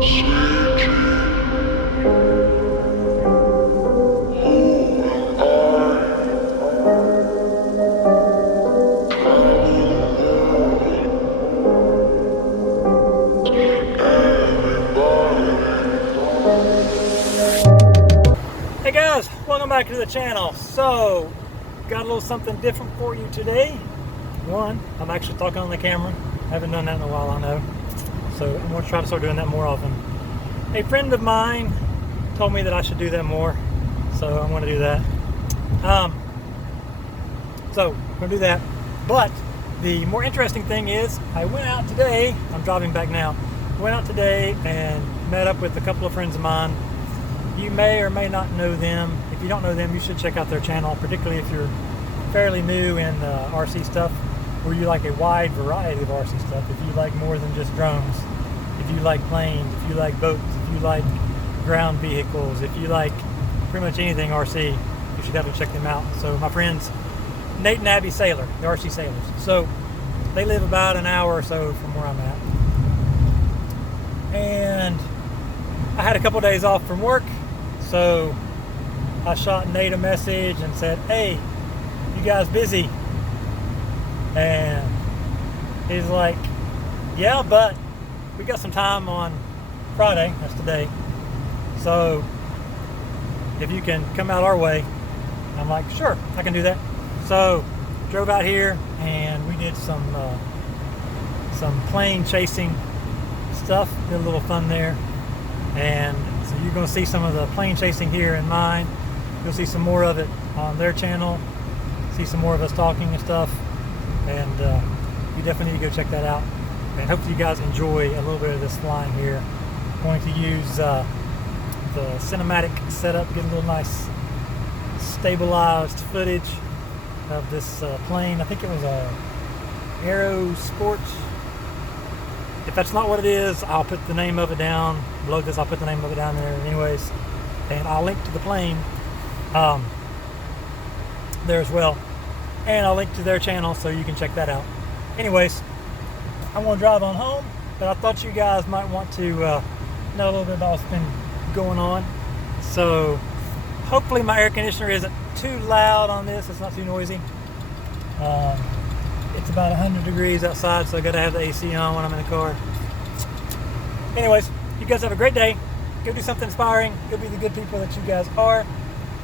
Hey guys, welcome back to the channel. So, got a little something different for you today. One, I'm actually talking on the camera. I haven't done that in a while, I know. So I'm going to try to start doing that more often. A friend of mine told me that I should do that more, so I'm going to do that. So I'm going to do that. But the more interesting thing is, I went out today. I'm driving back now. Went out today and met up with a couple of friends of mine. You may or may not know them. If you don't know them, you should check out their channel, particularly if you're fairly new in RC stuff, or you like a wide variety of RC stuff. If you like more than just drones, if you like planes, if you like boats, if you like ground vehicles, if you like pretty much anything RC, you should definitely check them out. So my friends Nate and Abby Saylor, the RC Saylors. So they live about an hour or so from where I'm at. And I had a couple days off from work, so I shot Nate a message and said, hey, you guys busy? And he's like, yeah, but we got some time on Friday, that's today, so if you can come out our way. I'm like, sure, I can do that. So drove out here and we did some plane chasing stuff, did a little fun there. And so you're going to see some of the plane chasing here in mine. You'll see some more of it on their channel. See some more of us talking and stuff. And you definitely need to go check that out. And hopefully you guys enjoy a little bit of this flying here. I'm going to use the cinematic setup, get a little nice stabilized footage of this plane. I think it was a AeroScout. If that's not what it is, I'll put the name of it down below this. I'll put the name of it down there anyways, and I'll link to the plane there as well, and I'll link to their channel so you can check that out. Anyways, I'm going to drive on home, but I thought you guys might want to know a little bit about what's been going on. So hopefully my air conditioner isn't too loud on this. It's not too noisy. It's about 100 degrees outside, so I gotta have the AC on when I'm in the car. Anyways, you guys have a great day. Go do something inspiring. Go be the good people that you guys are.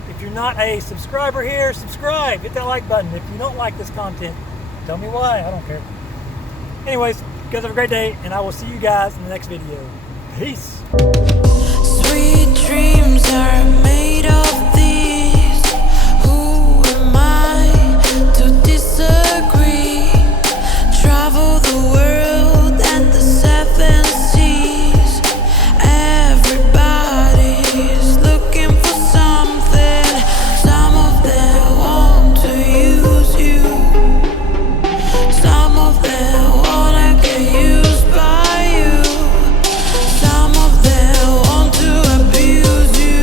If you're not a subscriber here, subscribe. Hit that like button. If you don't like this content, tell me why. I don't care. Anyways, you guys have a great day, and I will see you guys in the next video. Peace. Sweet dreams are made of these. Who am I to disagree? Travel the world and the seven seas. Everybody's looking for something. Some of them want to use you. Some of them wanna get used by you. Some of them want to abuse you.